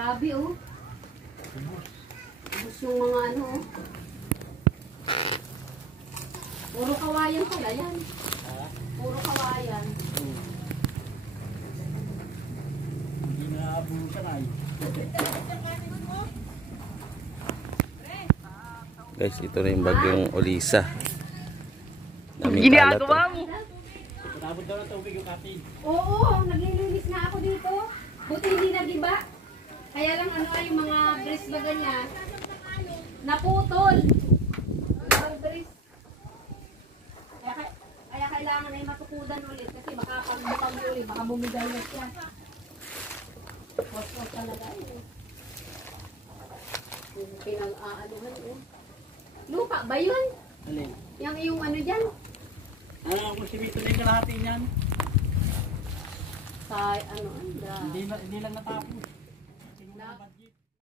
Grabe oh. Ubus yung mga ano oh. Puro kawayan pala yan. Puro kawayan. Hindi na abusan ay. Guys, ito na yung bagyong Olisa. Ginagawa mo! Nabot daw ng tubig yung kapin. Oo, naglilinis nga ako dito. Buti hindi nagiba. Kaya lang ano yung mga breast ba ganyan. Naputol. Ang breast. Kaya kailangan ay matukudan ulit. Kasi baka pag bukang ulit, baka bumigay na siya. Waswas talaga eh. Yung pinag-aanuhan eh. Lupa ba yun? Alin? Yung ano dyan? Kung simito na yung kalahati niyan. Sa ano? Hindi lang natapos.